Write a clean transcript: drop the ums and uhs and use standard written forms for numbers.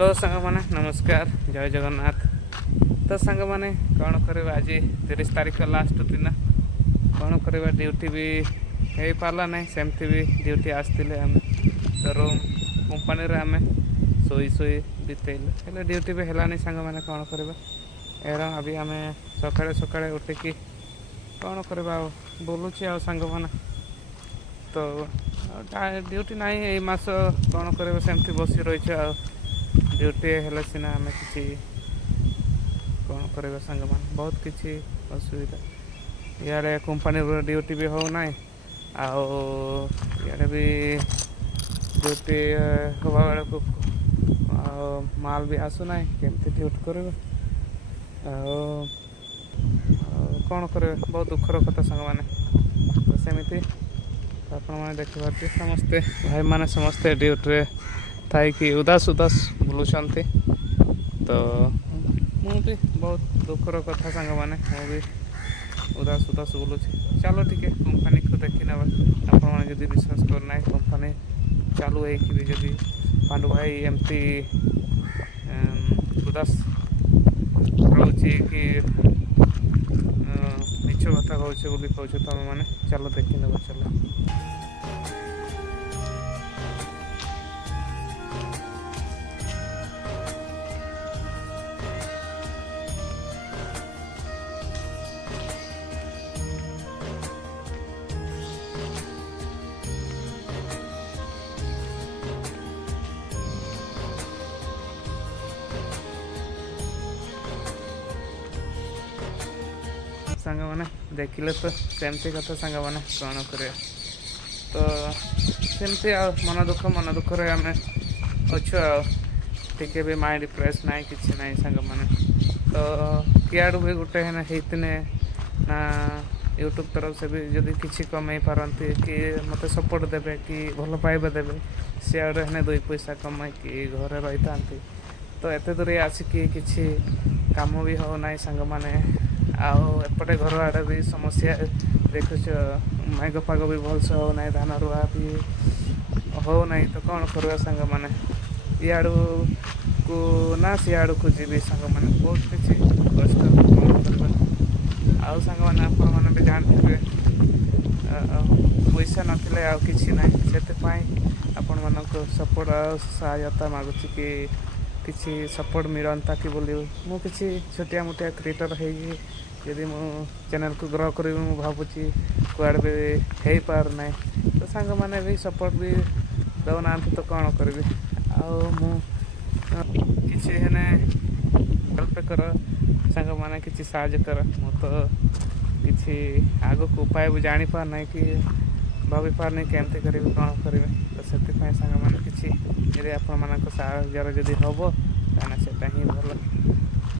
Hello सांग माने नमस्कार जय जगन्नाथ। तो सांग माने कौन करवा आज 30 तारीख लास्ट दिन कौन करवा ड्यूटी भी हो पारा ना सेमती भी ड्यूटी आसते आम तो रूम कंपानी आम शोई शोई बीतेलु हेल्ले ड्यूटी भी है सांग माने कौन करवा एरा अभी आम सकाଳେ सकाଳେ उठिकी कौन करवा बुलूची आ सांग माने तो ड्यूटी ना यही मास कौन कर सेमती बसी रही आ ड्यूटी हेल्ले सीना आम कि कौन करवा सांग माने बहुत किसी असुविधा इे कंपानी ड्यूटी भी हो ना आड़े भी ड्यूटी हवा बेल को माल भी आसुना केमती ड्यूटी कर कौन कर बहुत दुखर कथा सांग माने तो सेमती आपण मैंने देखिए समस्ते भाई मैंने समस्ते ड्यूटी थी उदास उदास बुलूं तो मुझे बहुत दुखर कथा सांग माने भी उदास उदास बुलूँ चलो ठीक है कंपानी को देखी ना आपने विश्वास करना कंपानी चालू है कि भी पांडु भाई एमती उदास रोचे कि मिछ कथा कहूँ तुम मैंने चलो देखी नब चलो सांग मैंने देखिले तो सेमती कथा सांग मैंने कौन कर तो सेमती मन दुख आम अच्छु टे भी माइंड फ्रेश ना कि ना सांग मैंने तो किआड़ भी गोटे होते ना यूट्यूब तरफ से भी जदि किसी कमे पारती कि मत सपोर्ट देवे कि भल पाइबा देवे सियाड़े हेने 2 पैसा कमाई कि घरे रही था तो एत दूर आसिकी किसी काम भी हो ना सांग मैंने आपटे घर आड़े भी समस्या देखुच मेघ पाग भी भलसे हो ना धान रुआ भी हो ना तो कौन करवा सांग मैंने इड़ को ना सियाड़ को जी सांग मैंने बहुत किसी कष्ट कौन करवा आउ सांग मैंने आपण मैंने भी जानते पैसा नथिले आ किसी ना से आपण मानक सपोर्ट सहायता मागुची कि किसी सपोर्ट मिलता कि बोली मु किसी छोटिया मोटिया क्रिएटर है यदि मु चैनल को ग्रो करी भावुची कुआड़ भी हो पार ना तो सांग मैंने भी सपोर्ट भी दौना तो कौन करी किसी हेने हेल्प कर सांग मैंने किसी साहाଯ୍य कर मु तो किसी आग को उपाय भी जानी पार ना कि भाभी पारनी केमती करी कौन करेंगे तो से सांग मैंने किसी यदि आपण मान साहाଯ୍य जदि हम ताना से ही भल।